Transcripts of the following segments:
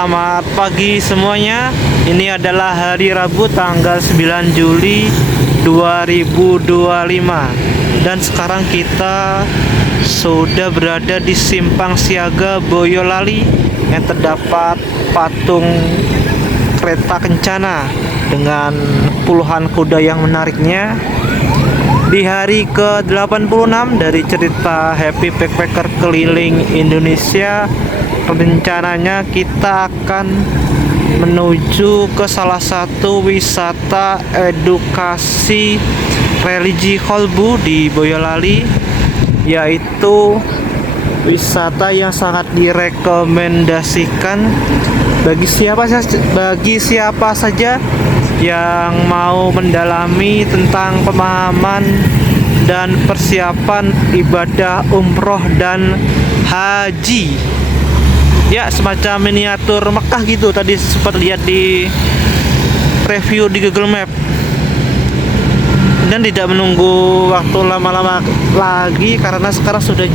Selamat pagi semuanya. Ini adalah hari Rabu tanggal 9 Juli 2025. Dan sekarang kita sudah berada di Simpang Siaga Boyolali yang terdapat patung kereta kencana dengan puluhan kuda yang menariknya. Di hari ke-86 dari cerita Happy Backpacker Keliling Indonesia, rencananya kita akan menuju ke salah satu wisata edukasi religi Kolbu di Boyolali, yaitu wisata yang sangat direkomendasikan bagi siapa saja yang mau mendalami tentang pemahaman dan persiapan ibadah umroh dan haji. Ya, semacam miniatur Mekah gitu. Tadi sempat lihat di review di Google Map. Dan tidak menunggu waktu lama-lama lagi karena sekarang sudah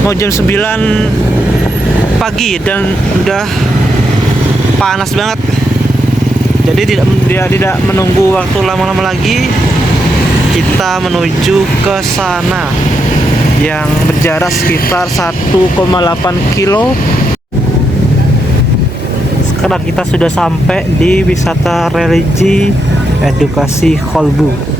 mau jam 9 pagi dan udah panas banget. Jadi tidak menunggu waktu lama-lama lagi, kita menuju ke sana yang berjarak sekitar 1,8 kilo. Sekarang kita sudah sampai di wisata religi edukasi Kolbu.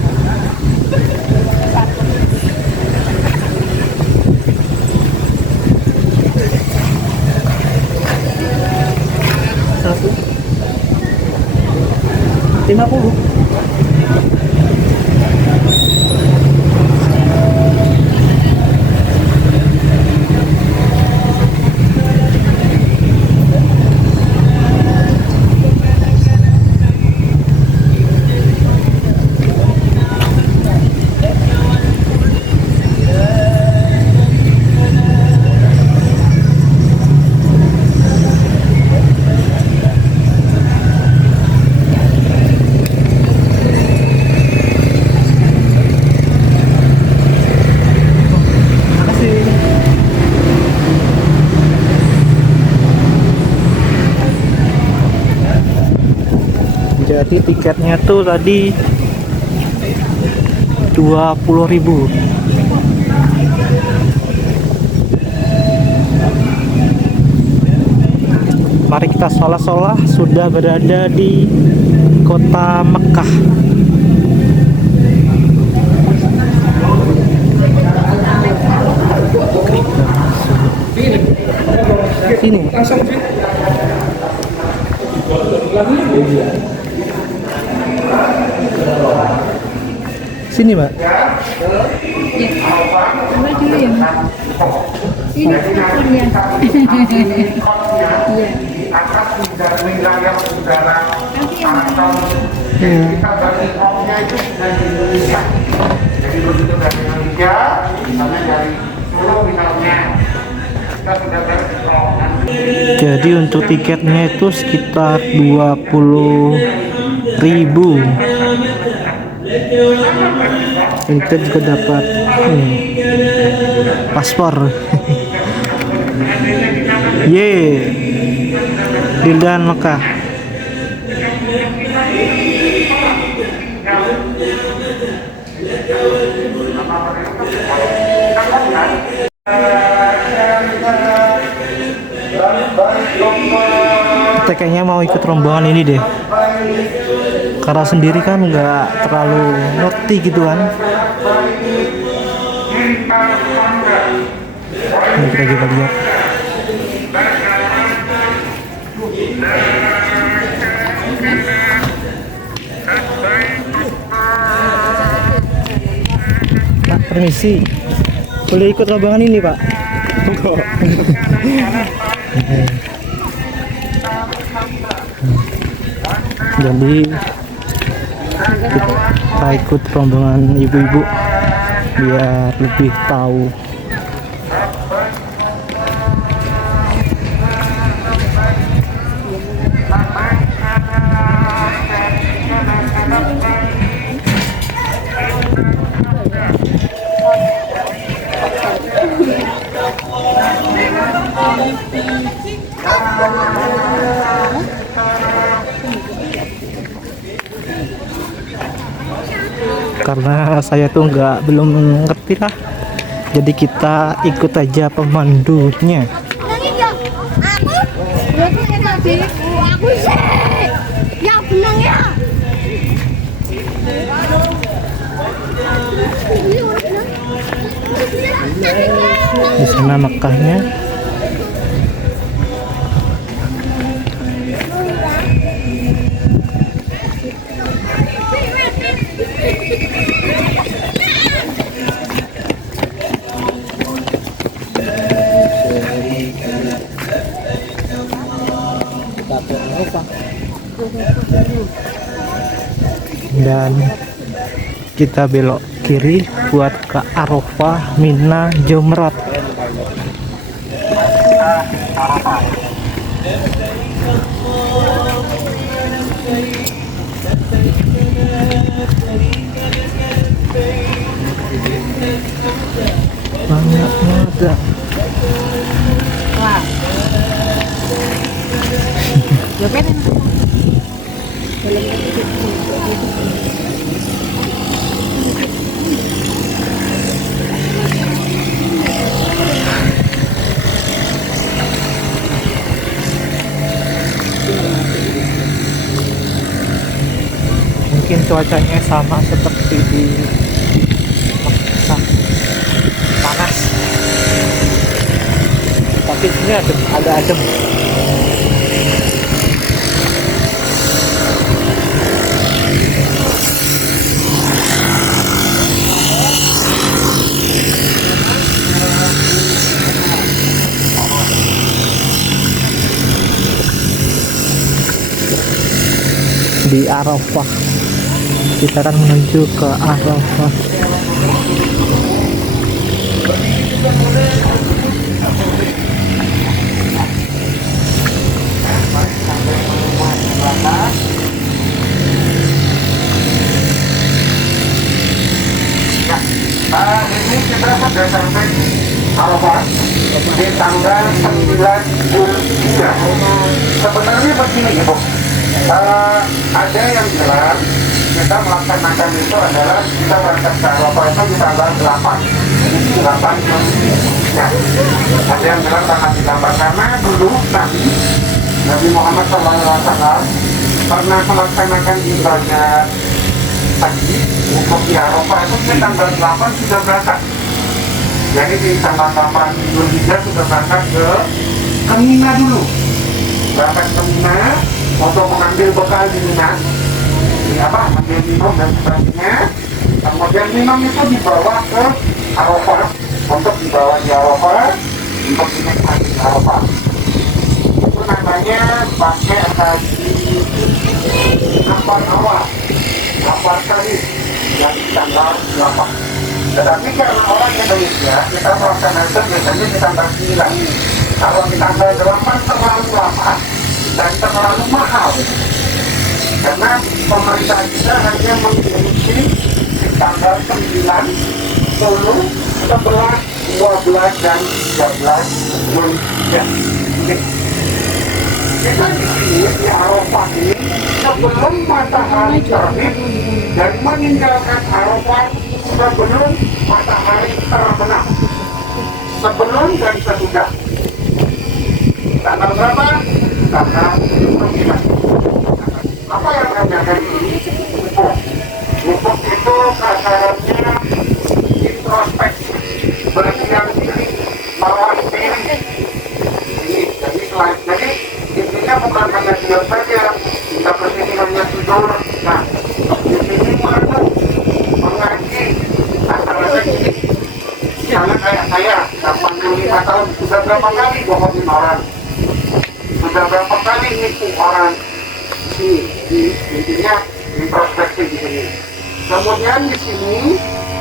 Jadi tiketnya tuh tadi 20.000. Mari kita sholat sudah berada di kota Mekah. Sini. Sini, Mbak. Coba dulu ya, Mas. Ini pakurnya. Iya. Nanti yang mana? Jadi begitu dari Indonesia, misalnya dari Solo misalnya, kita sudah terkenal. Jadi untuk tiketnya itu sekitar 20.000. Dan kita juga dapat paspor. Dildan Mekah. Kita kayaknya mau ikut rombongan ini deh, karena sendiri kan nggak terlalu ngerti gitu kan. Ini kita juga lihat. Pak, permisi, boleh ikut rombongan ini, Pak? Jadi kita ikut rombongan ibu-ibu biar lebih tahu. karena saya tuh belum ngerti lah, jadi kita ikut aja pemandunya. Aku sih yang benang ya. Di sana Mekahnya. Dan kita belok kiri buat ke Arafah, Mina, Jumrat. Banyak banget. Mungkin cuacanya sama seperti di Mekah, panas, tapi ini ada adem. Di Arafah, kita akan menuju ke Arafah. Ini kita sudah sampai Arafah di tanggal 9 Zulhijjah. Sebenarnya begini Ibu, ada yang bilang kita melaksanakan itu adalah kita berangkat ke Arafah itu di tanggal 8 Zulhijjah. Ada yang bilang tanggal 8 karena dulu Nabi Muhammad SAW pernah melaksanakan ibadah haji untuk di Arafah itu di tanggal 8 sudah berangkat. Jadi di tanggal 8 Zulhijjah sudah berangkat ke Mina dulu. Berangkat ke Mina untuk mengambil bekal di Mina. Ambil minum dan sebagainya. Kemudian minum itu dibawa ke Arafah untuk dibawa di Arafah untuk dinikmati di Arafah. Itu namanya pakai haji lapar kali yang tanggal 8. Tetapi karena orang Indonesia kita melaksanakan biasanya di tanggal 9. Kalau di tanggal 8 terlalu lama dan terlalu mahal, karena pemerintah kita hanya memiliki di tanggal 9, 10, 11, 12, dan 13 Zulhijjah. Kita di sini di Arafah ini sebelum matahari terbit dan meninggalkan Arafah sebelum matahari terbenam, sebelum dan sesudah. Tanggal berapa? Tanggal 9. Apa yang ada dari ini? Wukuf itu kasarnya introspeksi, berdiam diri, mawas diri. Jadi intinya bukan hanya diam saja, kita kesini hanya tidur. Nah, di sini mengaji, antara ini. Jangan kayak saya, 85 tahun, sudah berapa kali bohongin orang, sudah berapa kali nipu orang. Intinya introspeksi di sini. Kemudian di sini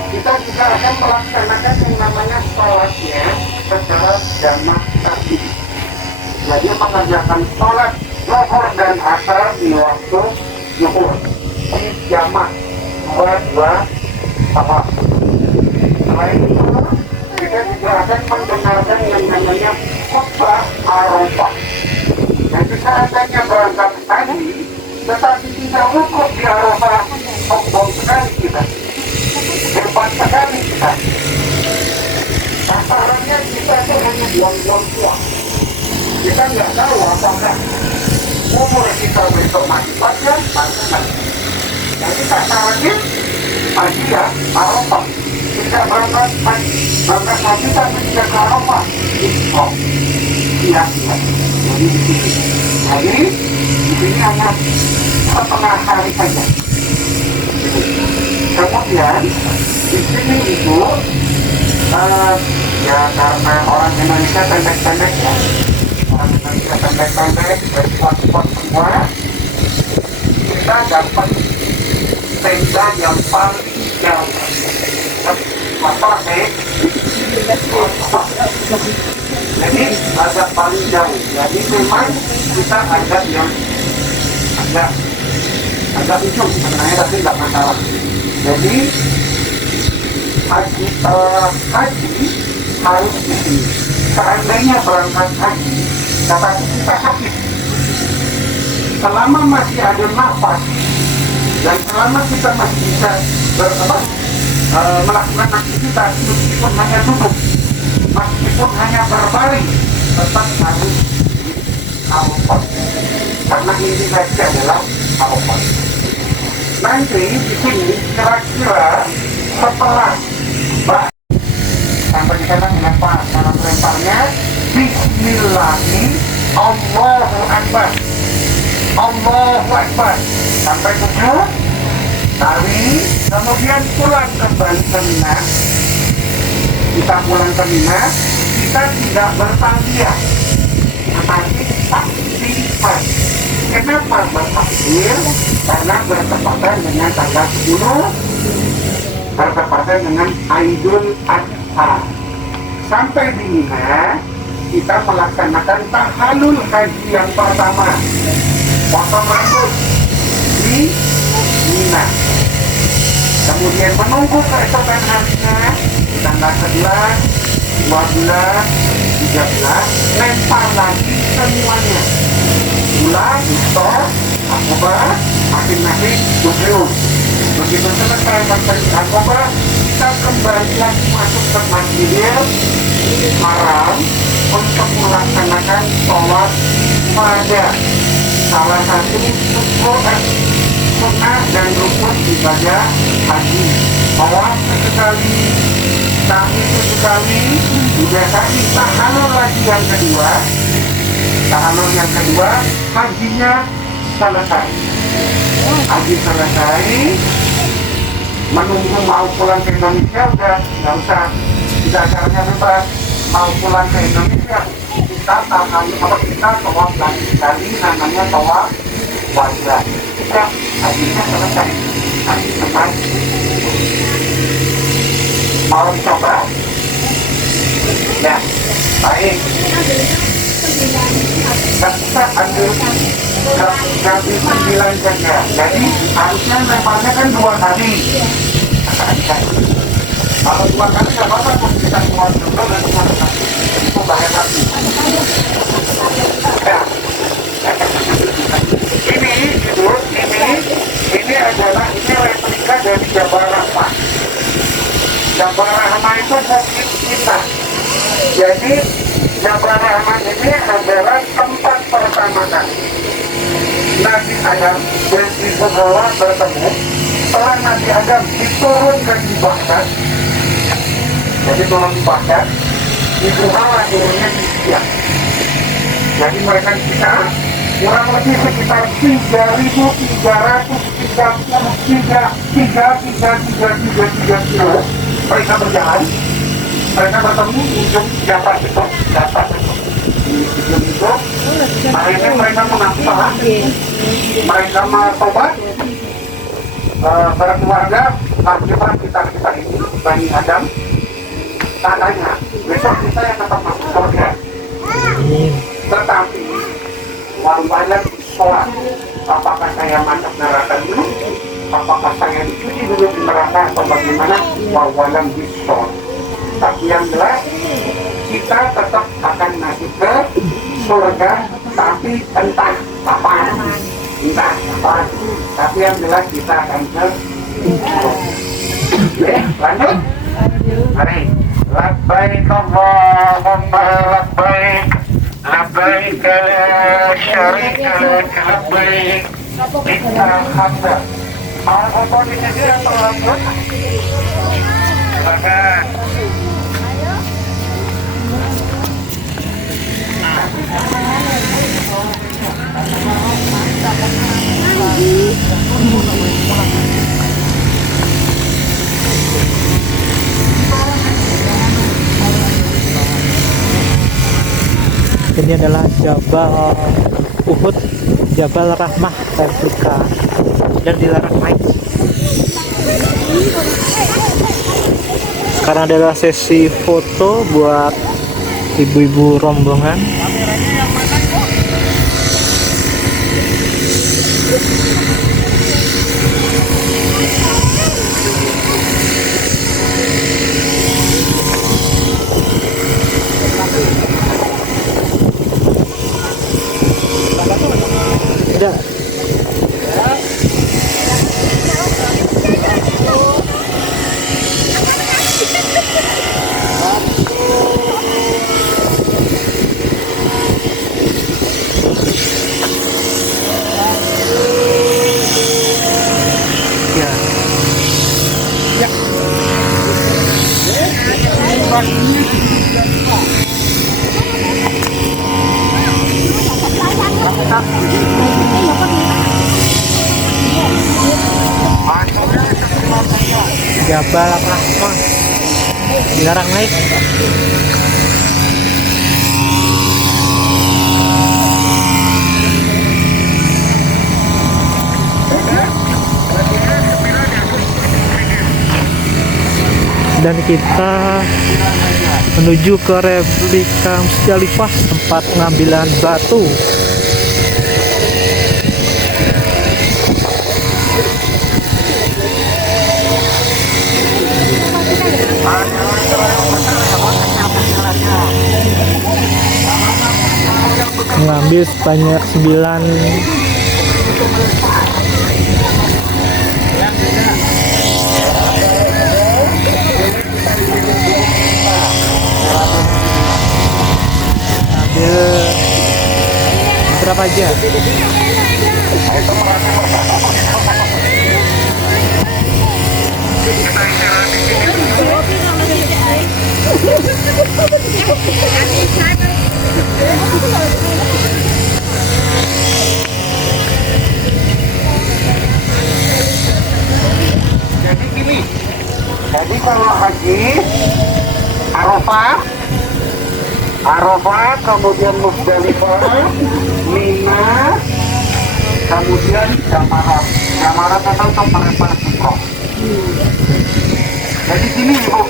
kita juga akan melaksanakan yang namanya sholatnya secara jamak tadi. Jadi mengerjakan sholat zuhur dan asar di waktu zuhur di jamak dua sama. Selain itu kita juga akan mendengarkan yang namanya khutbah Arafah. Dan kita adanya berangkat tadi, tetapi tidak wukuf di Arafah, sombong sekali kita. Hebat sekali kita. Sasarannya kita itu hanya buang-buang uang. Kita nggak tahu apakah umur kita besok masih panjang atau nanti. Jadi sasarannya pagi ya, Arafah. Kita berangkat haji tapi tidak ke Arafah. Oh, iya. Jadi di sini. Jadi di sini hanya setengah hari saja. Kemudian di sini itu ya karena orang Indonesia pendek-pendek ya, orang Indonesia pendek-pendek berkuat-kuat semua, kita dapat tenda yang paling jauh. Apa nih? Jadi agak paling jauh. Jadi memang kita agak yang agak ujung sebenarnya, tapi nggak masalah. Jadi haji harus di sini. Seandainya berangkat haji, tetapi kita sakit, selama masih ada nafas dan selama kita masih bisa melakukan aktivitas, meskipun hanya duduk, meskipun hanya berbaring, tetap harus Arafah. Karena ini saja adalah Arafah. Nanti di sini kira-kira setelah sampai di sana melemparnya Bismillahi Allahu Akbar, Allahu Akbar sampai 7 kali, kemudian pulang kembali ke Mina. Kita pulang ke Mina, kita tidak bertalbiyah, tetapi takbir. Kenapa bertakbir? Karena bertepatan dengan tanggal 10, bertepatan dengan Aidul Adha. Sampai di Mina, kita melaksanakan tahallul haji yang pertama, potong rambut di Mina. Kemudian menunggu keesokan harinya, tanggal 11, 12, 13, lempar lagi semuanya. Gula, Bistor, Akobah, masing-masing 20. Begitu selesai memberi Akobah, kita kembali lagi masuk ke Masjidil Haram untuk melaksanakan sholat pada salah satu sunnah dan rukun ibadah haji. Tawaf sekali, sa'i 7 kali, sudah sa'i tahallul lagi yang kedua. Tahallul yang kedua, hajinya selesai. Haji selesai, menunggu mau pulang ke Indonesia, udah nggak usah, tidak acaranya bebas. Mau pulang ke Indonesia, kita tawaf lagi sekali, namanya tawaf wajah. Kita hajinya selesai. Haji selesai. Mau dicoba? Ya, baik. Kita ambil gaji 9 saja. Jadi harusnya lemparnya kan 2 kali. Kalau 2 kali nggak apa-apa, kita keluar dulu dan keluar lagi. Itu bahaya kaki. Ya. Ini adalah replika dari Jabal Rahmah. Jabal Rahmah itu bukit kita. Jadi Jabal Rahmah ini adalah tempat pertama kali Nabi Adam dan Ibu Hawa bertemu. Setelah Nabi Adam diturunkan di Baghdad, jadi turun di Baghdad, Ibu Hawa turunnya di Siak. Jadi mereka kita kurang lebih sekitar 3.333 kilo mereka berjalan. Mereka bertemu di ujung dapat itu. Di ujung itu, akhirnya mereka mengaku mereka mentobat, berkeluarga, bagaimana kita ini Bani Adam. Katanya besok kita yang tetap masuk surga. Tetapi walau sholat, apakah saya masuk neraka dulu? Apakah saya dicuci dulu di neraka atau bagaimana? Wawalam bisol. Tapi yang jelas kita tetap akan masuk ke surga, tapi entah apa, tapi yang jelas kita akan ke surga. Lanjut. Mari. Labbaik Allahumma labbaik. Labbaik la syarika lak labbaik. Innal hamda. Mau foto di sini atau lanjut? Silakan. Ini adalah Jabal Uhud, Jabal Rahmah replika dan dilarang naik. Sekarang adalah sesi foto buat ibu-ibu rombongan. Tidak. Jabal Rahmah dilarang naik. Dan kita menuju ke replika Musdalifah, tempat pengambilan batu. Mengambil sebanyak 9 berapa aja? Jadi gini, jadi kalau haji Arafah, kemudian Musdalifah, Mina, kemudian Jamarat itu untuk melempar jumroh. Jadi gini Ibu,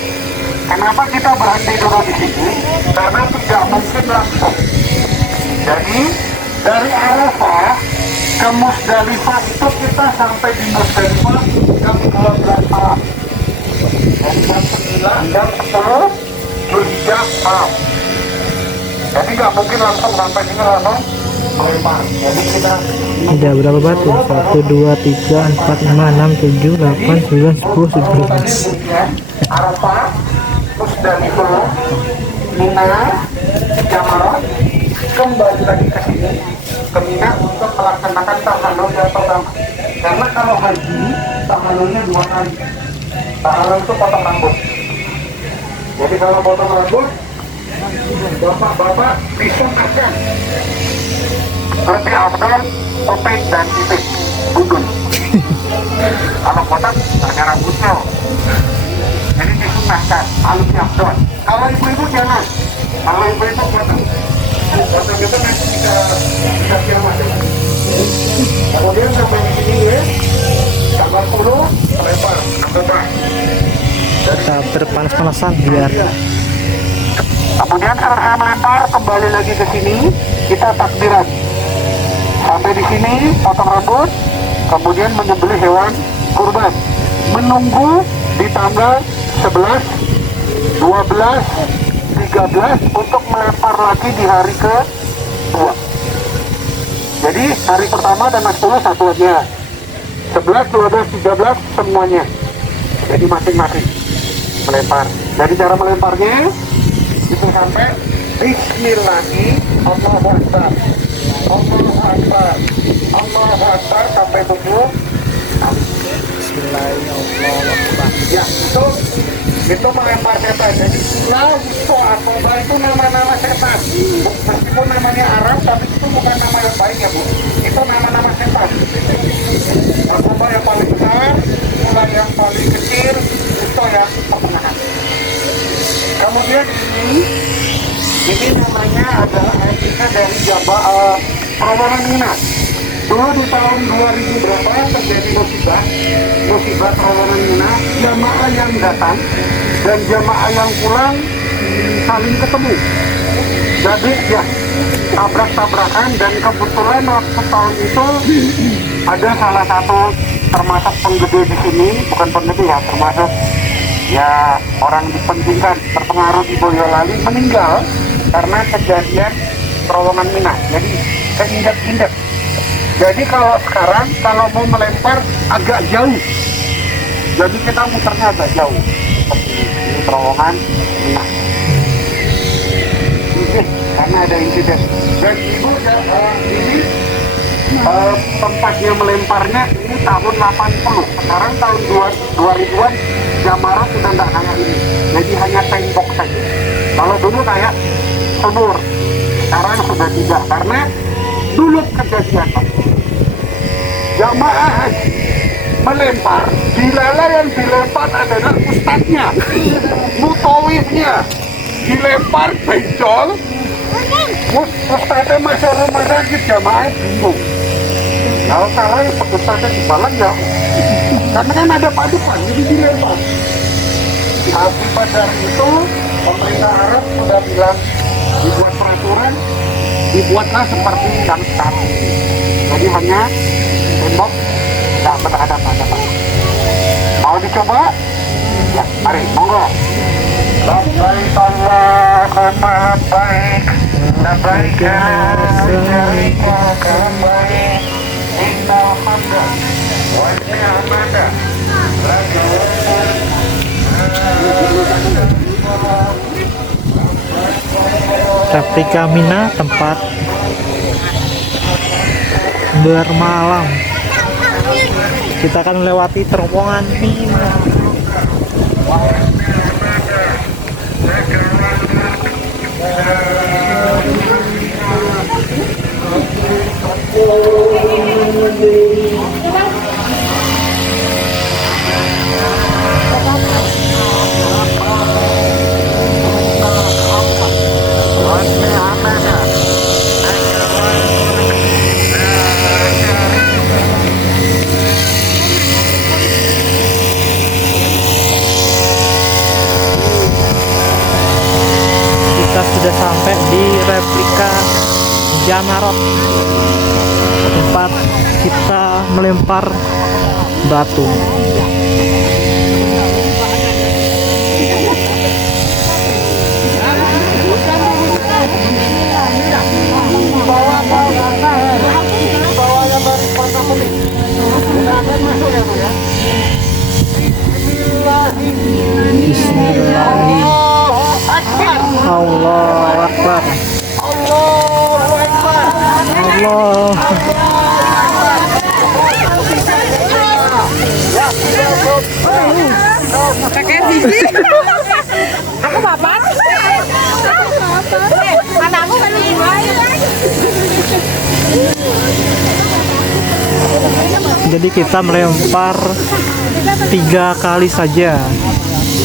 kenapa kita berhenti dulu di sini? Karena tidak mungkin langsung. Jadi dari Arafah ke Musdalifah itu kita sampai di Musdalifah jam 12 malam. Dari jam 9, jam 10, Zulhijjah malam. Jadi nggak mungkin langsung sampai sini langsung melempar. Jadi kita Ada berapa batu? 1, 2, 3, 4, 5, 6, 7, 8, 9, 10, 11. Arafah, Musdalifah, Mina, Jamarat, kembali lagi ke sini ke Mina untuk melaksanakan tahallul yang pertama. Karena kalau haji tahallulnya 2 kali. Tahallul itu potong rambut. Jadi kalau potong rambut, bapak-bapak disunahkan lebih afdal topeng dan titik budul. Kalau kotak hanya rambutnya, jadi disunahkan lebih afdal. Kalau ibu-ibu jangan, kalau ibu-ibu potong itu nanti bisa kiamat. Kemudian sampai di sini ya, tanggal 10 melempar sampai Kita berpanas-panasan biar kemudian setelah melempar kembali lagi ke sini, kita takbiran. Sampai di sini potong rambut, kemudian menyembelih hewan kurban. Menunggu di tanggal 11, 12, 13 untuk melempar lagi di hari ke-2. Jadi hari pertama dan 10 satuannya, 11, 12, 13 semuanya. Jadi masing-masing melempar. Jadi cara melemparnya itu sampai Bismillahirrahmanirrahim, Allahu Akbar, Allahu Akbar, Allahu Akbar sampai 7 Bismillahirrahmanirrahim. ya. Itu melempar setan. Jadi Lauso Akoba itu nama-nama setan. Meskipun namanya Arab, tapi itu bukan nama yang baik ya Bu. Itu nama-nama setan. Akoba yang paling besar, Ular yang paling kecil, Uso yang pertengahan. Kemudian ini namanya adalah etika dari terowongan Mina. Dulu di tahun 2000 berapa terjadi musibah terowongan Mina, jamaah yang datang dan jamaah yang pulang saling ketemu. Jadi ya tabrak-tabrakan, dan kebetulan waktu tahun itu ada salah satu termasuk penggede di sini, bukan penggede ya, termasuk ya orang dipentingkan berpengaruh di Boyolali meninggal karena kejadian terowongan Mina. Jadi keinjak-injak. Jadi kalau sekarang kalau mau melempar agak jauh, jadi kita muternya agak jauh seperti ini terowongan Mina. Karena ada insiden. Dan ibu ini tempatnya melemparnya ini tahun 80. Sekarang tahun 2000-an Jamarat sudah tidak kayak ini. Jadi hanya tembok saja. Kalau dulu kayak sumur, sekarang sudah tidak, karena dulu kejadian jamaah haji melempar, dilala yang dilempar adalah ustadznya, mutawifnya, dilempar bencol, ustadznya masuk rumah sakit, jamaah bingung. Kalau salah ustadznya dibalang ya, karena kan ada padukan, jadi dilempar. Tapi pada itu pemerintah Arab sudah bilang dibuat peraturan, dibuatlah seperti yang sekarang. Jadi hanya tembok, tidak berhadapan-hadapan. Mau dicoba? Ya, mari, monggo. Labbaik Allahumma labbaik, labbaik la syarika lak labbaik, innal hamda wan ni'mata laka wal Replika Mina, tempat bermalam. Kita akan melewati terowongan Mina. Kita sudah sampai di replika Jamarat, tempat kita melempar batu. Bismillahirrahmanirrahim. Allahu Akbar. Allahu Akbar. Allah. Kakek Bibi. Aku papat. Anakmu kan Jadi kita melempar 3 kali saja.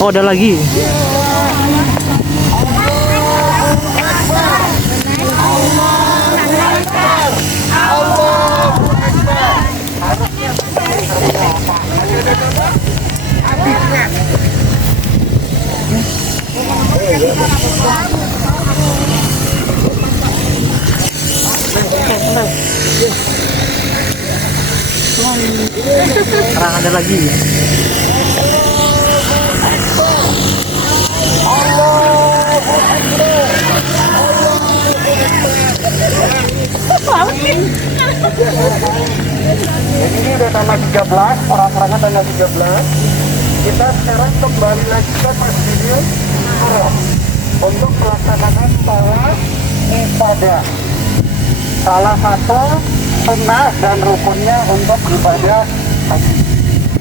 Oh, ada lagi. Sekarang ada lagi. Jadi ini udah tanggal 13, orang-orangnya tanggal 13. kita sekarang kembali lagi ke Masjidil Haram untuk melaksanakan sholat ibadah. Salah satu sunnah dan rukunnya untuk ibadah haji.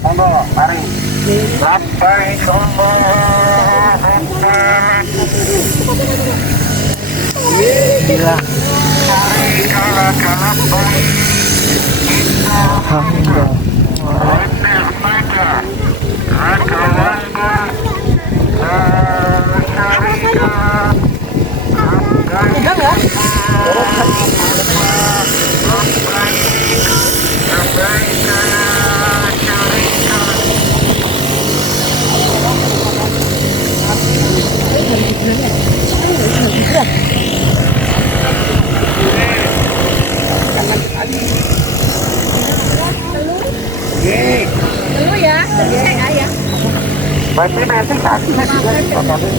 Monggo, mari. Labbaik Allahumma Gila. syarika laka labbaik Alhamdulillah. wa ni'mata laka wal mulk la syarika Dulu ya, ayah. berarti nanti kakinya juga dipotongin.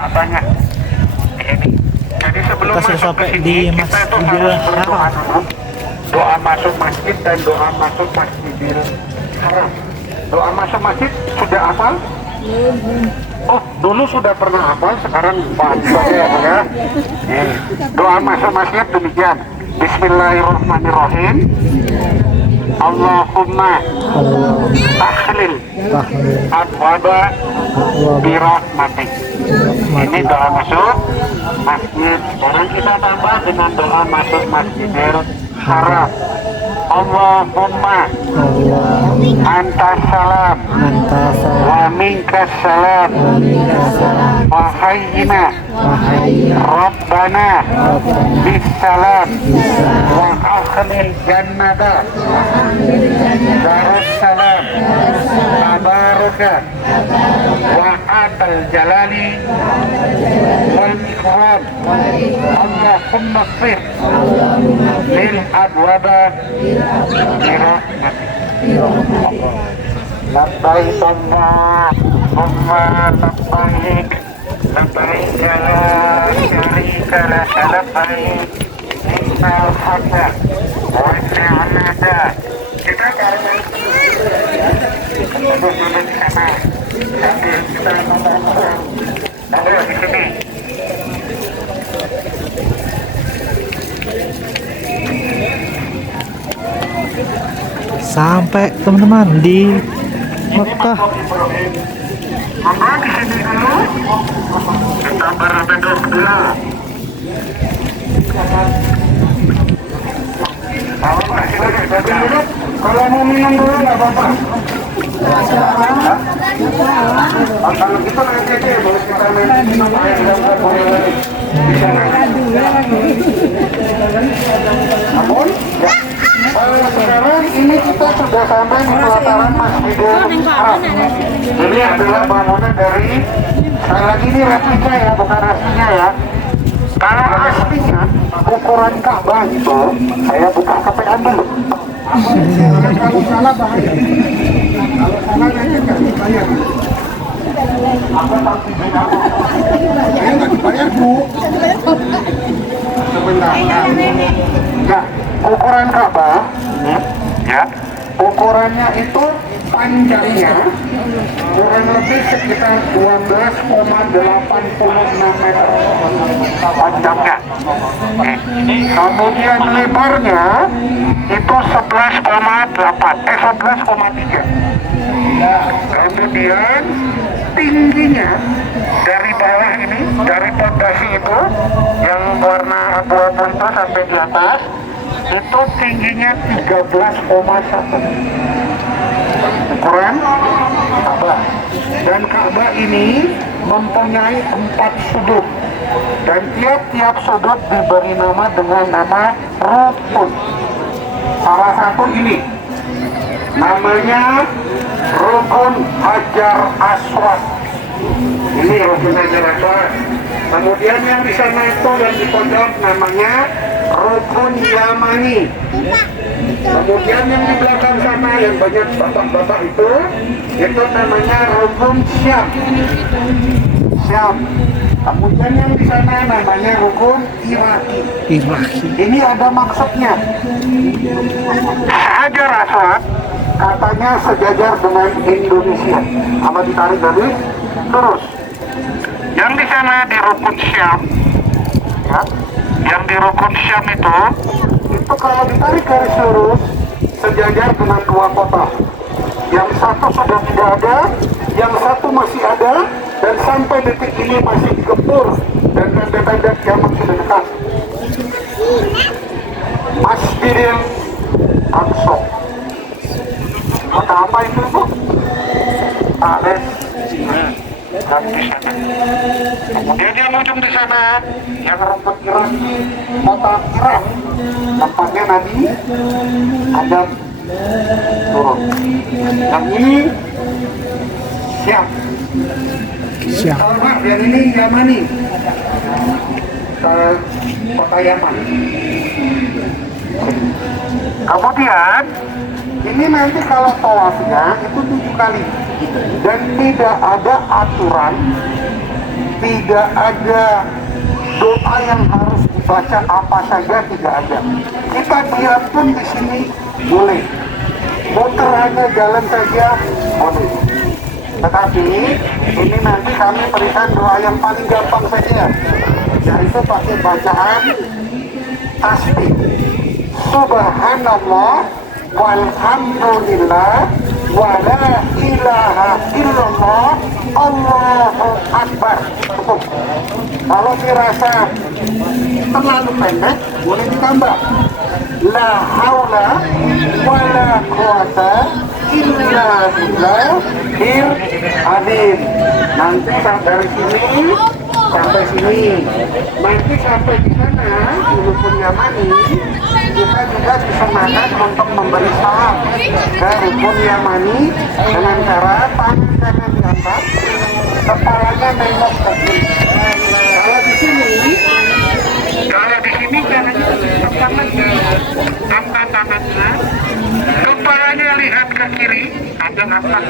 Apanya? Ini. Jadi sebelum Kita sudah masuk ke sampai sini, di kita tuh Masjidil harus berdoa Haram. dulu. Doa masuk masjid dan doa masuk Masjidil Haram. Doa masuk masjid sudah hafal? Oh, dulu sudah pernah hafal, sekarang baca ya. Doa masuk masjid demikian. Bismillahirrahmanirrahim. Allahumma takhlil abwaba birahmatik. Ini doa masuk masjid. Sekarang kita tambah dengan doa masuk Masjidil Haram. Allahumma antas salam wa minkas salam wa hayyina Rabbana bisalam wa akhlil jannata darussalam tabaraka wa atal jalali wal ikram. Allahumma fir lil abwaba birahmatik. Labbaik Allahumma labbaik labbaik la syarika laka labbaik innal hamda wa ni'mata. Kita karena duduk di sana sambil kita ngomong. Monggo di sini. Sampai teman-teman di Mekah. Monggo di sini dulu. Kita berteduh dulu. Kalau mau minum dulu nggak apa-apa. Kalau gitu nanti aja boleh kita minum air dan boleh lagi. Bisa namun, sekarang ini kita sudah sampai di pelataran Masjidil Haram. Ini adalah bangunan dari, sekali lagi ini replika ya, bukan aslinya ya. Kalau aslinya ukuran Ka'bah itu, saya buka KPA dulu. Kalau salah bahaya. Kalau salah nanti nggak dibayar. Apa tapi beda? Saya nggak dibayar Bu. Sebentar. Nah, ukuran Ka'bah, ya, ukurannya itu panjangnya kurang lebih sekitar 12,86 meter panjangnya. Kemudian lebarnya itu 11,3. Kemudian tingginya dari bawah ini, dari pondasi itu yang warna abu-abu itu sampai di atas, itu tingginya 13,1 ukuran Ka'bah. Dan Ka'bah ini mempunyai 4 sudut, dan tiap-tiap sudut diberi nama dengan nama rukun. Salah satu ini namanya Rukun Hajar Aswad. Ini Rukun Hajar Aswad. Kemudian yang di sana itu yang di pojok namanya Rukun Yamani. Kemudian yang di belakang sana yang banyak bapak-bapak itu namanya Rukun Syam. Kemudian yang di sana namanya rukun Iraki. Iraki. Ini ada maksudnya. Hajar Aswad katanya sejajar dengan Indonesia. Apa ditarik garis? Terus. Yang di sana di rukun Syam, ya, yang di rukun Syam itu kalau ditarik garis lurus sejajar dengan dua kota. Yang satu sudah tidak ada, yang satu masih ada, dan sampai detik ini masih digempur dan tanda-tanda kiamat sudah dekat. Masjidil Aqsa. Kota apa itu, Bu? Palestina. Dan di sana. Kemudian yang ujung di sana, yang rumput Iraki, kota Irak. Tempatnya Nabi Adam turun. Yang ini Syam. Siap. Maaf, yang ini Yamani. Kota Yaman. Kemudian ini nanti kalau tawafnya itu 7 kali dan tidak ada aturan, tidak ada doa yang harus dibaca apa saja, tidak ada. Kita diam pun di sini boleh, muter hanya jalan saja boleh. Tetapi ini nanti kami berikan doa yang paling gampang saja, yaitu pakai bacaan tasbih. Subhanallah walhamdulillah wa la ilaha illallah Allahu Akbar. Cukup. Kalau dirasa terlalu pendek, boleh ditambah la haula wa la quwata illa billahil azim. Nanti dari sini sampai sini, nanti sampai di sana di rukun Yamani kita juga disemangat untuk memberi salam ke rukun Yamani dengan cara tangan kanan diangkat, kepalanya nengok ke kiri. Kalau di sini tangannya angkat tangannya, kepalanya lihat ke kiri, ada angkat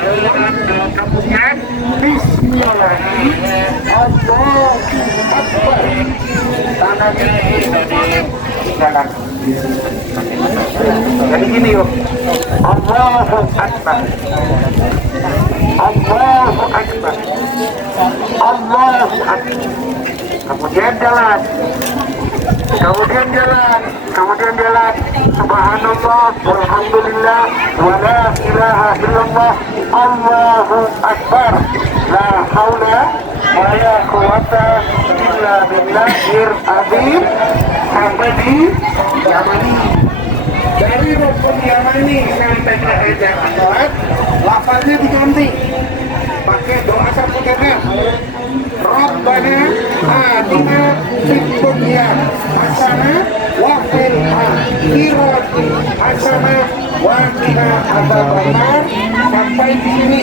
kemudian Bismillahirrahmanirrahim. Allahu Akbar. Tangannya jalan. Jadi gini yuk. Allahu Akbar. Allahu Akbar. Allahu Akbar. Kemudian jalan. Kemudian jalan. Kemudian jalan. Subhanallah walhamdulillah wa la ilaha illallah Allahu Akbar. La haula wa la quwata illa billahil azim. Sampai di Yamani. Dari rukun Yamani sampai ke Hajar Aswad, lafaznya diganti pakai doa sapu tangan. Rabbana atina fid dunya hasanah wa fil akhirati hasanah wa qina adzabannar. Sampai di sini.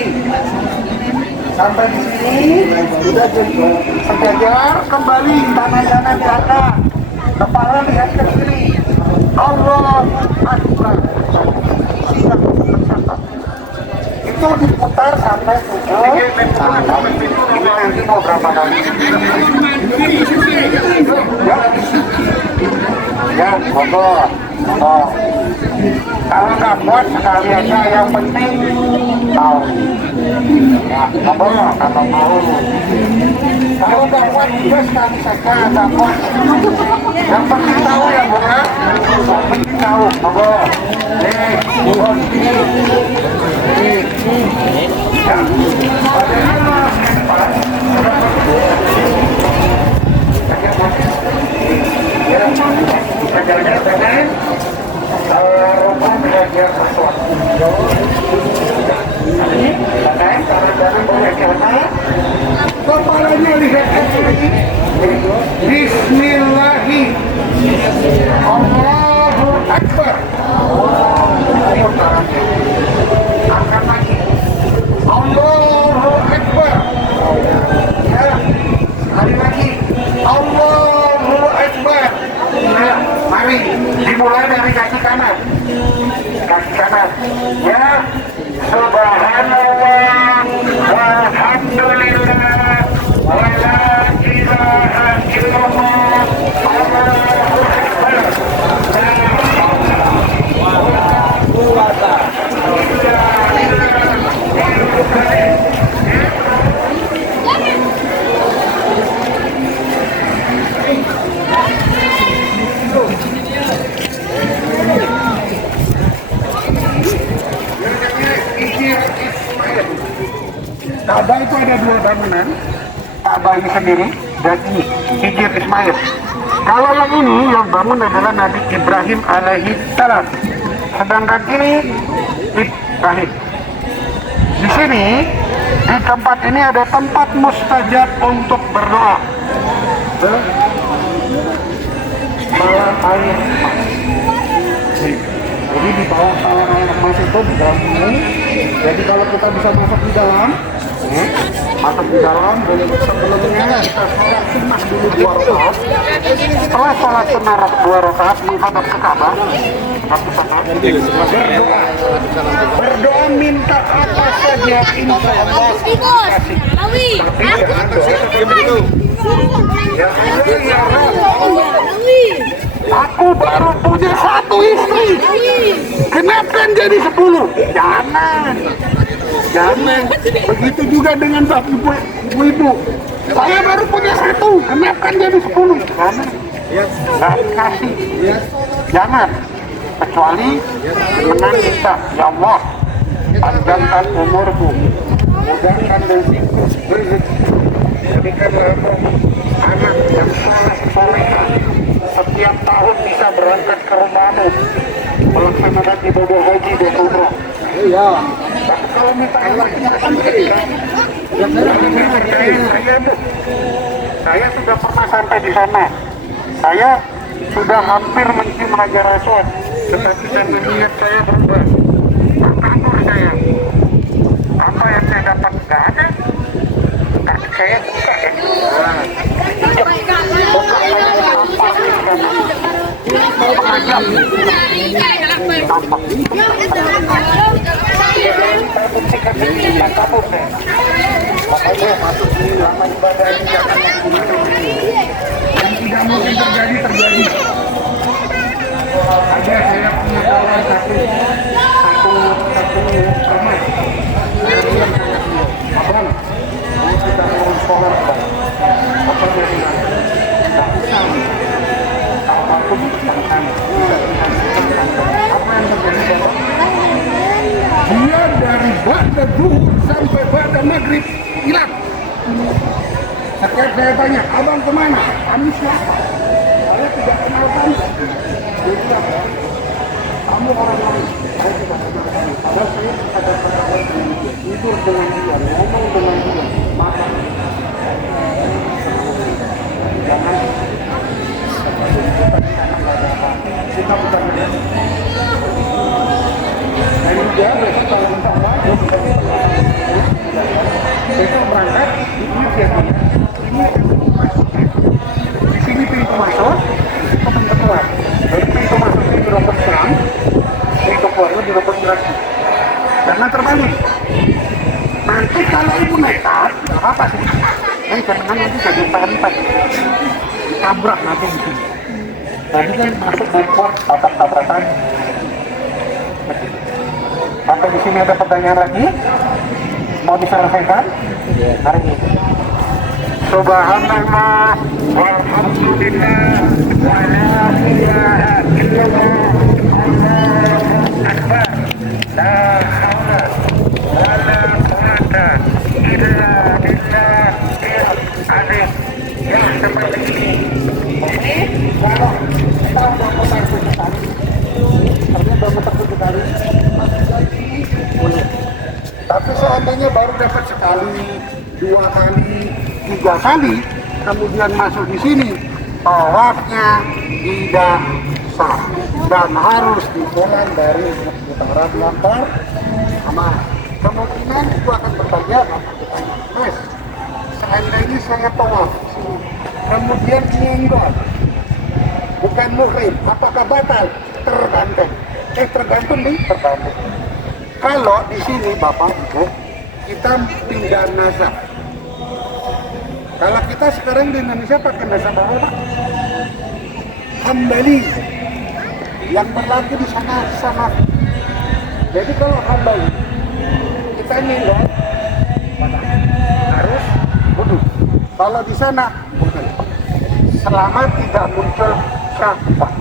Sampai di sini sudah sejajar, kembali tangan-tangan diangkat, kepala lihat ke kiri. Allah Akbar. Itu diputar sampai 7. Ini nanti mau berapa kali? Ya, monggo. Kalau nggak buat sekali aja, yang penting tahu. Ya, monggo kalau mau. Kalau nggak buat juga sekali saja, nggak buat. Yang penting tahu ya, Bu ya. Yang penting tahu, monggo. Monggo sini. Ya, bagaimana? Ya, kita jalan-jalan. Rukun belajar sesuatu. Tangan boleh ke atas, kepalanya lihat ke kiri. Bismillahi. Allahu Akbar. Angkat lagi. Allahu Akbar. bangunan Ka'bah ini sendiri dan ini Hijr Ismail. Kalau yang ini yang bangun adalah Nabi Ibrahim alaihi salam. Sedangkan ini Ibrahim. Di sini di tempat ini ada tempat mustajab untuk berdoa. Malam air emas. Jadi di bawah saluran air emas itu di dalam ini. Jadi kalau kita bisa masuk di dalam, masuk di dalam. Dan sebelumnya kita sholat sunnah dulu 2 rakaat. Setelah sholat sunnah 2 rakaat menghadap ke Ka'bah, berdoa minta apa saja, insya Allah dikasih. Ya Allah ya Rabb, aku baru punya 1 istri, kenapa jadi 10? Jangan. Begitu juga dengan ibu-ibu. Saya baru punya 1, kenapa jadi 10? Jangan. Nggak dikasih. Jangan. Kecuali dengan minta, ya Allah, panjangkan umurku, mudahkan rezeki, berikanlah anak yang saleh-salehah, setiap tahun bisa berangkat ke rumahmu melaksanakan ibadah haji dan umrah. Iya. Tapi kalau minta Allah akan berikan. Saya sudah pernah sampai di sana. Saya sudah hampir mencium raja Rasul, tetapi karena niat saya berubah, kabur saya. Apa yang saya dapat? Nggak ada. Tapi saya buka ya. Mengajak. Tampak. Saya buktikan ini, tak kabur saya. Makanya masuk di lama ibadah ini jangan yang tidak mungkin terjadi. Ada saya punya kawan satu rumah. Abang, ini kita mau sekolah bang. Apa yang bilang? Tak usah. Aku ditentang. Apa yang terjadi bang? Dia dari ba'da zuhur sampai ba'da maghrib hilang. Setiap saya tanya, abang kemana? Kamu siapa? Saya tidak kenal kamu. Dia bilang, kamu orang lain. Saya tidak kenal kamu. Padahal saya ada perkawinan dia, tidur dengan dia, ngomong dengan dia, makan. Jangan. Kita bukan dia. Dan dia besok kalau minta uang, dia bisa besok berangkat, ini dia punya. Di sini pintu masuk, itu pintu keluar. Dari pintu masuk ini dirobot serang, pintu keluarnya dirobot lagi. Karena terbalik. Nanti kalau ibu nekat, nggak apa sih. Jangan nanti jadi empat, ditabrak nanti di sini. Tadi kan masuk dari keluar, tabrak-tabrakan. Sampai di sini ada pertanyaan lagi, mau diselesaikan? Hari ini. Subhanallah, walhamdulillah, wa la ilaha illallah, Allahu akbar, la haula wa la quwwata illa billahil azim. Ya seperti ini. Kalau kita udah putar 7 kali, artinya udah putar 7 kali, boleh. Tapi seandainya baru dapat sekali, 2 kali, 3 kali, kemudian masuk di sini, tawafnya tidak sah dan harus dimulai dari putaran yang pertama. Kemungkinan itu akan bertanya, Mas, seandainya saya tawaf di sini, kemudian nyenggol, bukan muhrim, apakah batal? Tergantung. Tergantung nih, tergantung. Kalau di sini Bapak Ibu, kita pindah nazar. Kalau kita sekarang di Indonesia pakai nazar apa Pak? Hambali. Yang berlaku di sana sama. Jadi kalau hambali, kita nyenggol, harus wudu. Kalau di sana, bukan. Selama tidak muncul syahwat.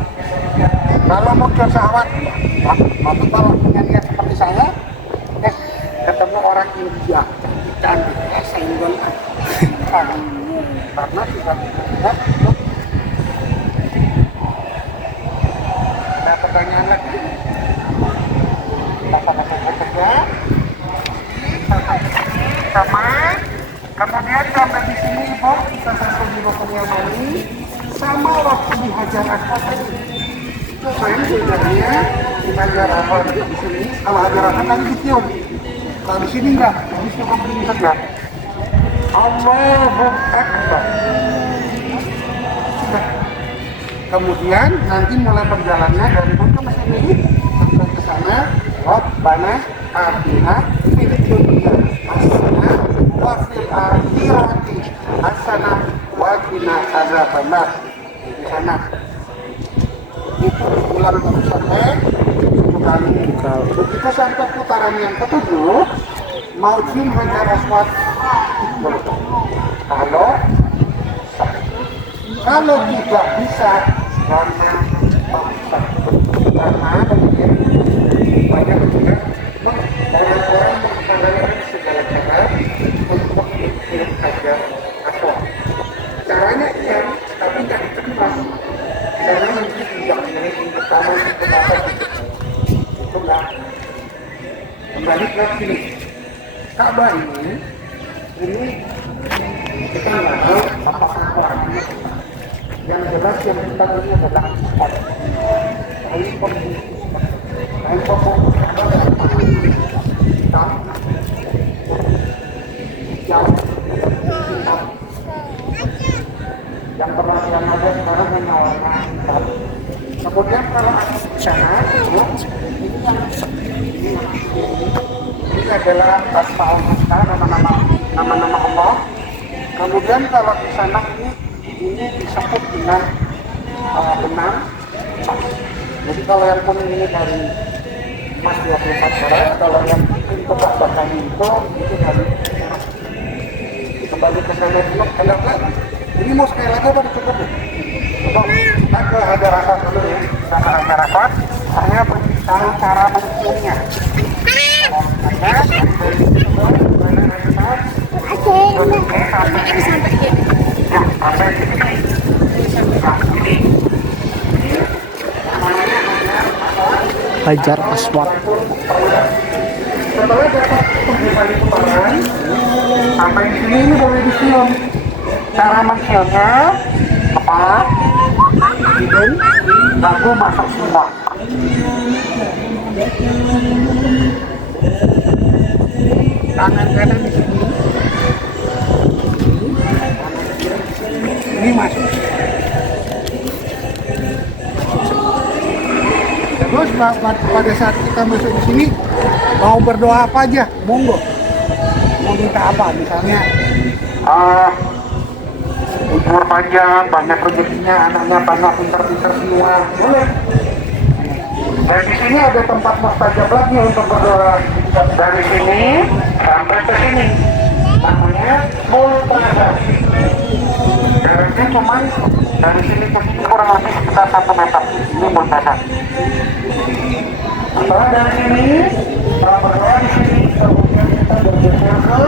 Kalau muncul syahwat, kalau punya niat seperti saya, ketemu orang India, cantiknya senggol karena sudah tidak ada pertanyaan lagi. Kita sama-sama kerja sama kemudian sampai di sini Ibu kita sampai di Rokonya Bali sama waktu di Hajar Aswad tadi. Cuman sebenarnya di Hajar Aswad di sini kalau Hajar Aswad tadi dicium, kalau di sini enggak, di sini begini saja. Allahu Akbar. Sudah. Kemudian nanti mulai perjalanannya dari ujung sini sampai ke sana. Rabbana atina fid dunya hasanah wa fil akhirati hasanah wa qina adzabannar. Di sana. Itu ulang terus sampai 7 kali. Begitu sampai putaran yang ketujuh, mau cium Hajar Aswad. Kalau tidak bisa karena kemudian banyak juga orang-orang menggunakan segala cara untuk hidup Hajar Aswad. Caranya iya, tapi tidak diterima karena nanti tidak memiliki pertama kenapa itu enggak. Kembali ke sini, Ka'bah ini kita nggak tahu apakah orangnya. Yang jelas yang kita ini adalah Ustaz. Kain pembungkus adalah hitam, hijau, hitam. Yang yang ada sekarang hanya warna hitam. Kemudian kalau ada di sana itu ini adalah asmaul husna, nama-nama Allah. Kemudian kalau di sana ini disebut dengan benang. Jadi kalau yang kuning ini dari emas 24 karat, kalau yang pintu bakal itu dari perak. Kembali ke sana dulu, enak lagi. Ini mau sekali lagi apa cukup? Kita ke Hajar Aswad dulu ya. Kita ke Hajar Aswad, saya beritahu cara menciumnya. Hajar Aswad. Setelah dapat 7 kali putaran, sampai di sini ini boleh dicium. Cara menciumnya kepala, hidung, lalu masuk semua. Tangan kanan di sini. Ini masuk. Terus pada saat kita masuk di sini mau berdoa apa aja, monggo. Mau minta apa misalnya? Umur panjang, banyak rezekinya, anaknya banyak pintar-pintar semua, boleh. Dan di sini ada tempat mustajab lagi untuk berdoa. Dari sini sampai ke sini, namanya Multazam. Jaraknya cuma dari sini ke sini kurang lebih sekitar 1 meter. Ini Multazam. Setelah dari sini, setelah berdoa di sini, kemudian kita bergeser ke situ.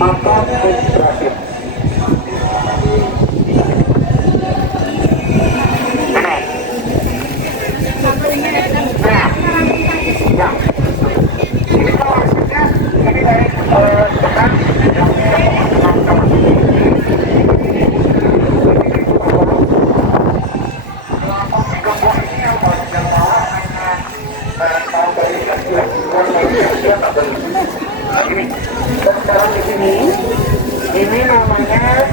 Maqam Ibrahim. Dan sekarang di sini, ini namanya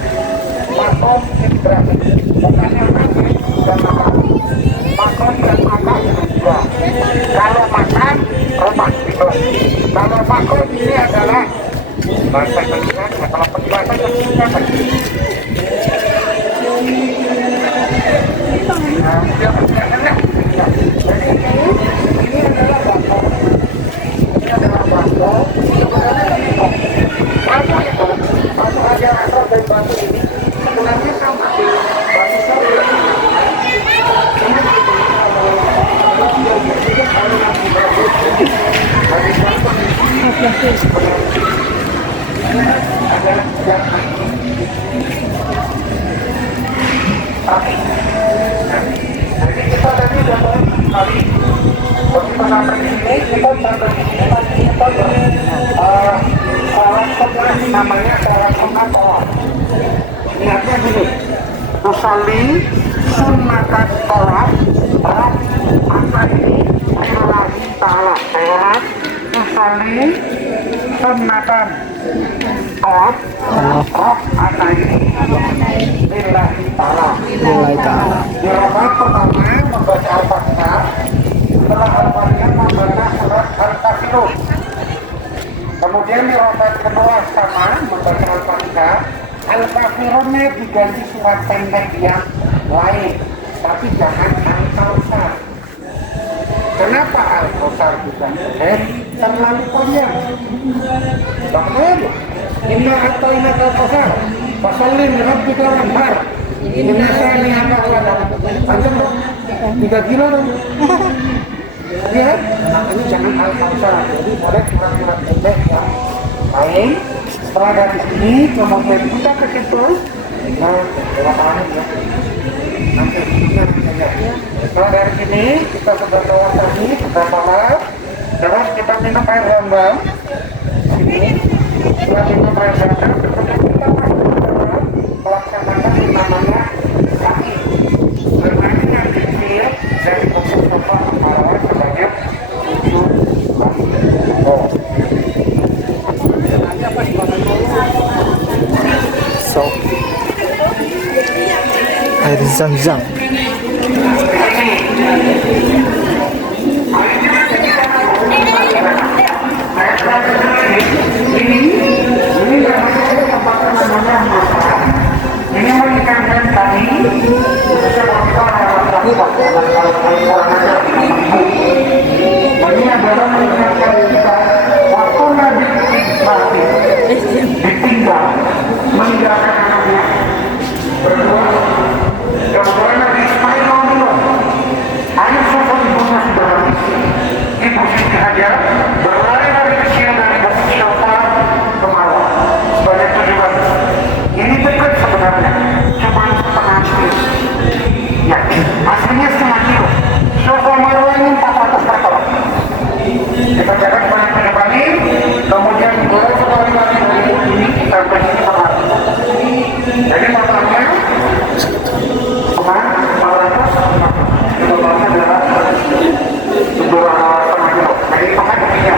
Maqam Ibrahim. Bukan yang nanti dan makan. Maqam dan makan juga. Kalau makan, rumah itu. Kalau Maqam ini adalah bahasa Indonesia. Kalau penjelasan Indonesia tadi. Jadi ini adalah bangko. Ini adalah bangko. Batu itu, batu Hajar Aswad dan batu ini sebenarnya sama. Batu saudara. Ini ada yang tapi jadi kita tadi udah kali begitu sampai di sini kita sampai di sini tadi kita sholat setelah namanya sholat sunat tawaf. Niatnya gini, usolli sunatan tawaf tawaf apa ini lillahi ta'ala sholat usolli sunatan tawaf tawaf apa ini lillahi ta'ala. Di rakaat pertama membaca Al-Fatihah, setelah Al-Fatihah membaca surat Al-Kafirun. Kemudian di rakaat kedua sama membaca Al-Fatihah, Al-Kafirunnya diganti surat pendek yang lain, tapi jangan Al-Kautsar. Kenapa Al-Kautsar juga pendek? Terlalu panjang. Bahkan Inna a'tayna Al-Kautsar fasalli li rabbika wanhar. Indonesia ini agak panjang dong, 3 kilo dong. Ya, makanya jangan Al-Kautsar. Jadi boleh surat-surat pendek yang lain. Setelah dari sini, kemudian kita ke situ. Nah, ya. Nanti ya. Setelah dari sini, kita sudah bawa tadi, sudah sholat. Terus kita minum air rambam. Sini. Setelah minum air rambam, kemudian kita melaksanakan yang namanya sa'i. Bermain yang kecil dari pokok Safa Marwah sebanyak 7 kali. So, air zam-zam. Ini mengikankan tadi ini adalah mengingatkan kita waktu Nabi mati ditinggal meninggalkan anaknya berdua. Kemudian Nabi Ismail minum air susu ibunya sudah habis. Ibu Siti Hajar berlari dari kecil dari Bukit Syafa ke Marwah sebanyak 7 kali. Ini dekat sebenarnya, cuma setengah kilo. Ya, aslinya setengah kilo. Syafa Marwah ini 400 meter. Kita jalan banyak-banyak, kemudian boleh sekali lagi dari ini sampai sini sama. Jadi pertama, kemarin 400, itu adalah 2,5 kilo. Jadi pakai kakinya.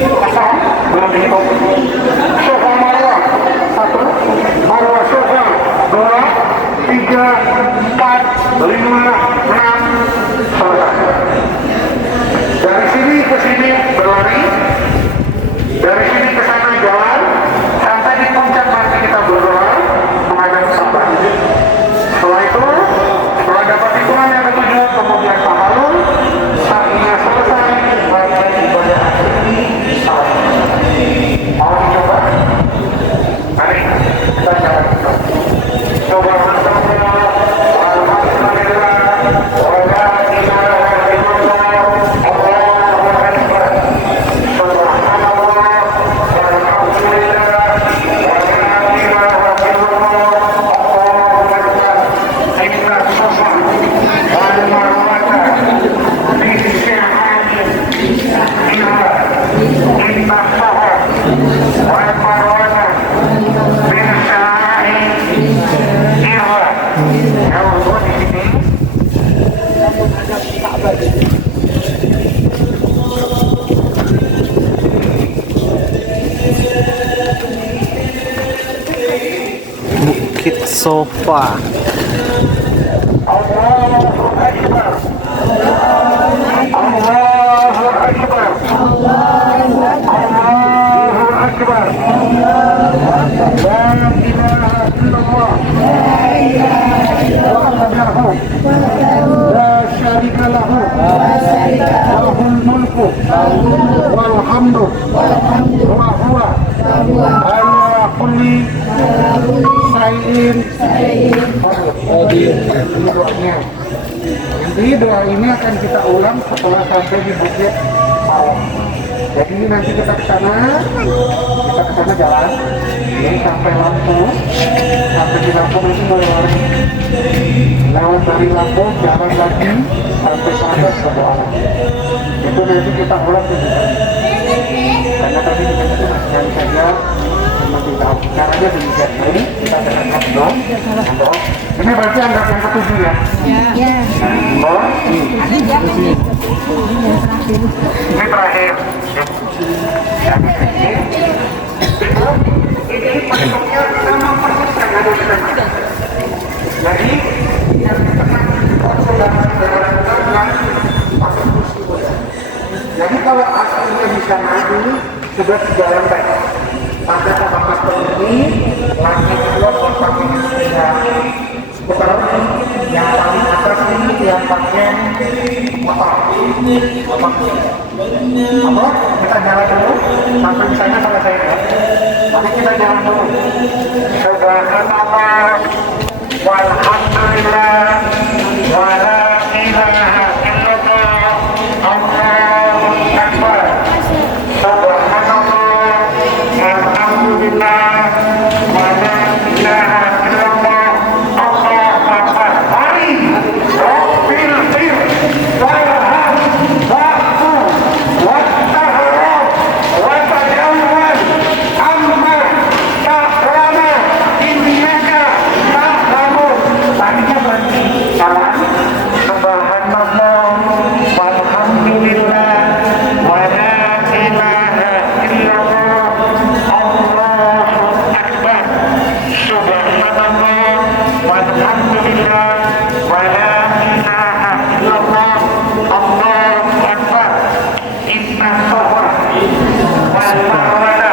Kosong, belum dihitung. Syafa Marwah 1, Marwah Syafa 2, 3, 4, 5, 6, selesai. Dari sini ke sini berlari, dari sini ke sana jalan, sampai di puncak nanti kita berdoa menghadap Ka'bah. Setelah itu, setelah dapat hitungan yang ketujuh, kemudian tahalul, saatnya selesai, baru ibadah ini selesai. Mau dicoba? Mari kita jalan. Coba Bukit Sofa. Allahu Akbar. Allahu Akbar. Allahu Akbar. La ilaha illallah. La syarika lahu. Lahul mulku wal hamdu wa huwa ala kulli syai'in qadir. Ini doanya. Nanti doa ini akan kita ulang setelah sampai di Bukit Marwah. Jadi nanti kita ke sana jalan, ini sampai Lampung, sampai di Lampung itu lewat dari Lampung jalan lagi sampai sana ke bawah. Itu nanti kita ulang tuh. Karena tadi kita itu masih saja masih tahu caranya demikian. Jadi kita akan ngobrol. Ini berarti anggap yang ketujuh ya? Ya. Ini terakhir. Ini bentuknya kita memperlukan ada di sana. Jadi yang jadi kalau aslinya di sana ini sudah 3 lantai. Pada tempat ini lantai 2 kontrakan putar yang paling atas ini yang pakai motor. Apa? Kita jalan dulu sampai di sana selesai ya. Nanti kita jalan dulu. Subhanallah walhamdulillah wala ilaha illallah Allahu akbar. Subhanallah walhamdulillah wala ilaha illallah Allahu akbar. Mari Rabbil fir walham wa'fu wattaharam wa tajawwal amma ta'rama innaka ta'lamun. Tadinya berarti salah. Subhanallah walhamdulillah wala ilaha illallah Allahu akbar. Subhanallah walhamdulillah wala ilaha illallah Allahu akbar. Inna safa wal marwata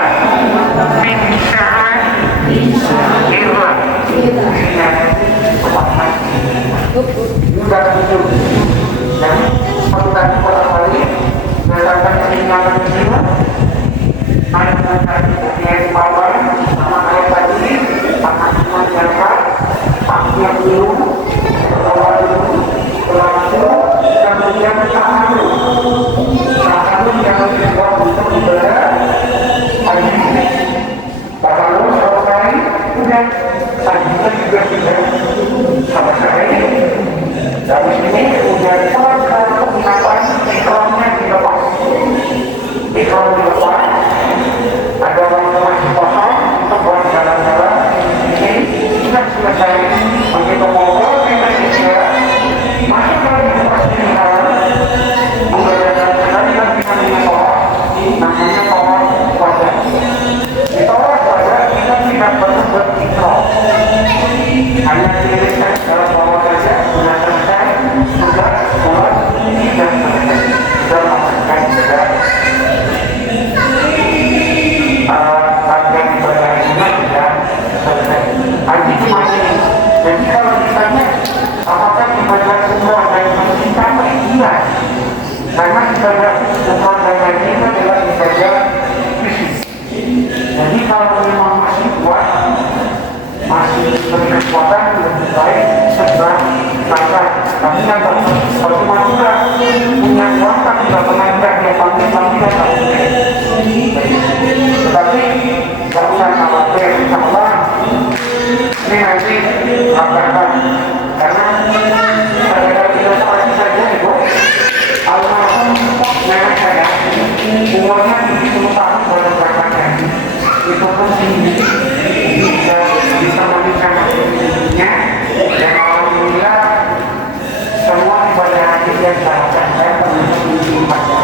min sya'airillah. Sudah itu. Dan satu tadi orang kali datangkan keinginan jiwa. Ayat tadi yang bawah sama ayat tadi sama iman jasa, yang dulu, bawah dulu, pelaku, kemudian sahadu yang dibuat untuk ibadah haji. Lalu selesai, kemudian hajinya juga sudah selesai. Dari sini kemudian penginapan ikramnya dilepas. Ikram dilepas. Ada orang masih kosong untuk buat jalan-jalan. Ini sudah selesai. Begitu ngobrol kita juga masuk lagi ke masjidil haram. Mengerjakan sekali lagi namanya sholat. Namanya sholat wajah. Di sholat wajah kita tidak perlu berikram. Hanya dirikan dalam sholat saja sudah selesai. Sudah sholat tidak selesai. Sudah melakukan juga bagian ibadah ini sudah selesai. Haji itu masih. Jadi kalau ditanya apakah ibadah umroh dan haji sama? Iya. Karena ibadah umroh dan haji itu adalah ibadah fisik. Jadi kalau memang masih kuat, masih berkekuatan lebih baik segera maka kami akan percuma juga punya uang kan tidak mengajar dia panggil-panggil tak mungkin. Tetapi tidak usah khawatir, insyaAllah ini nanti lakukan karena ada ilustrasi saja ibu almarhum nenek saya umurnya 70 tahun baru berangkatnya itu pun tinggi bisa menikah hidupnya dan alhamdulillah semua ibadah haji yang dilakukan saya pernah ibadah.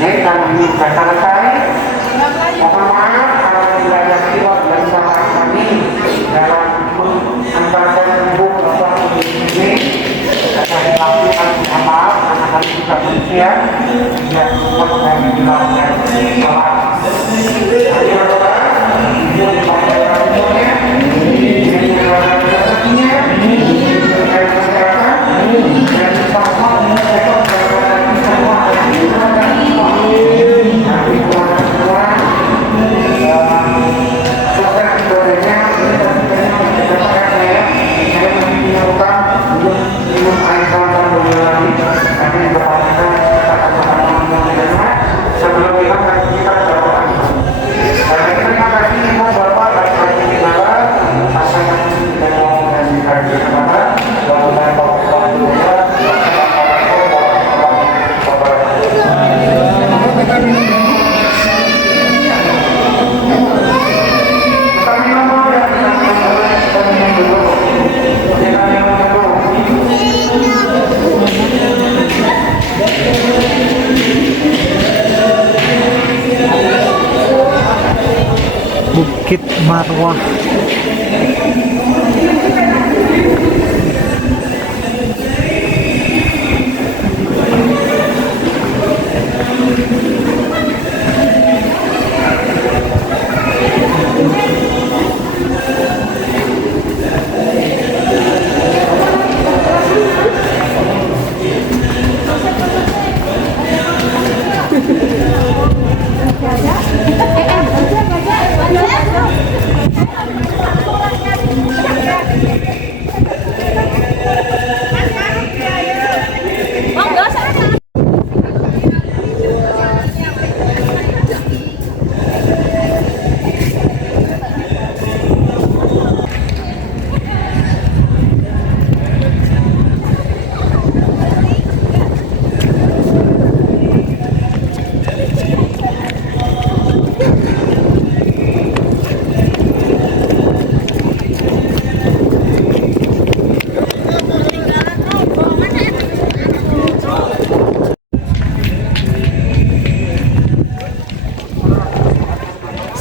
Jadi kalau ini sudah selesai, mohon maaf kalau tidak ada silap dan salah kami dalam antara saya dan ibu bapak ini saya dilakukan mohon maaf karena kami juga manusia yang membuat kami dilakukan salah. Jadi bapak, ini dipakai semuanya, ini adalah rezekinya, ini adalah kesehatan, dan sama menyelesaikan perbuatan semua dan ibadah semua. Tapi keluarga semua, selesai ibadahnya, saya masih punya utang belum minum air tanpa lagi, tapi berapa kita akan bersama-sama Bukit Marwah.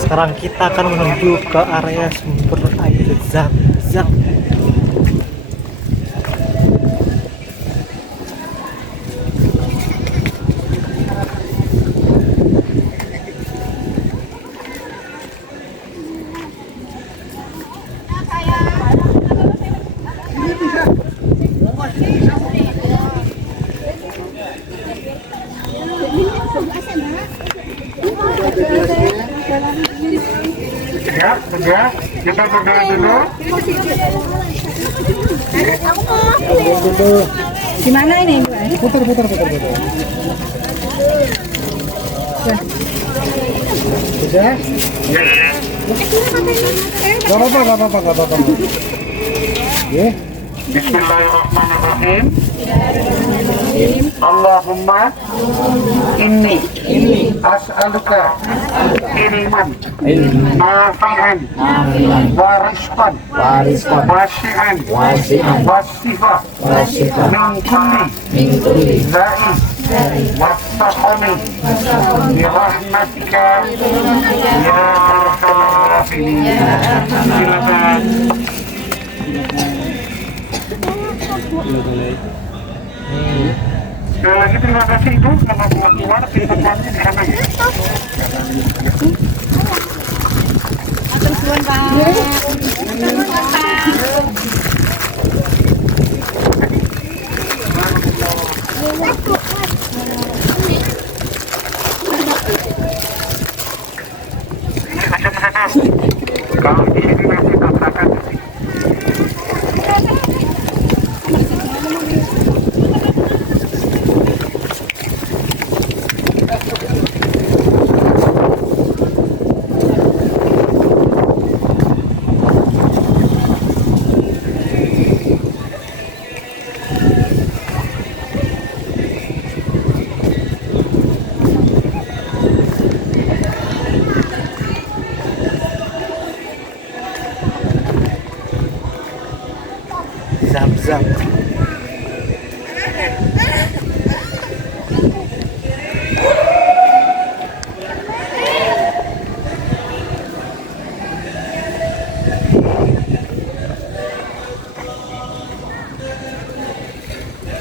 Sekarang kita akan menuju ke area sumber air Zam-Zam. Ya, kita berdoa dulu. Gimana ini, Bu? Putar. Sudah? Gak apa-apa. Ya. Bismillahirrahmanirrahim. Allahumma inni as'aluka ilman nafi'an wa rizqan wasi'an wasifah min kulli za'i wattaqani birahmatika ya arhamar rahimin. Silakan. Sekali lagi terima kasih Ibu, selamat keluar pintu-pintunya di sana ya. Kalau di sini nanti tabrakan. Zam-Zam.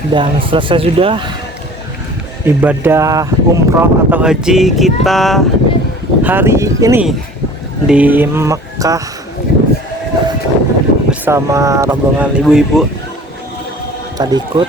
Dan selesai sudah ibadah umroh atau haji kita hari ini di Mekah bersama rombongan ibu-ibu tadi ikut.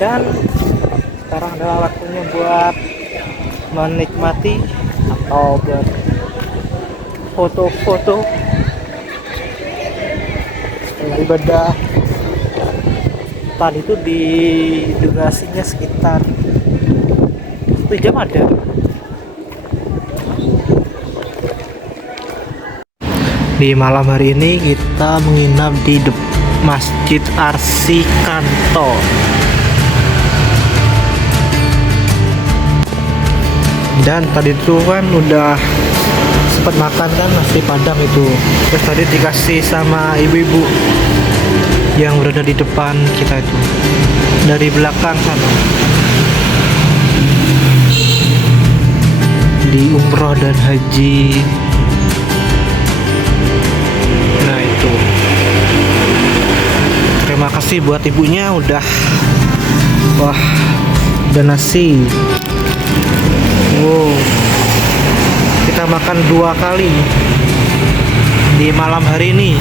Dan sekarang adalah waktunya buat menikmati atau buat foto-foto setelah ibadah. Tadi itu di durasinya sekitar 1 jam ada. Di malam hari ini kita menginap di Masjid Arsi Kanto. Dan tadi tuh kan udah sempat makan kan nasi padang itu. Terus tadi dikasih sama ibu-ibu yang berada di depan kita itu, dari belakang sana, di umroh dan haji. Nah itu, terima kasih buat ibunya udah, wah, udah nasi. Wow, kita makan 2 kali di malam hari ini.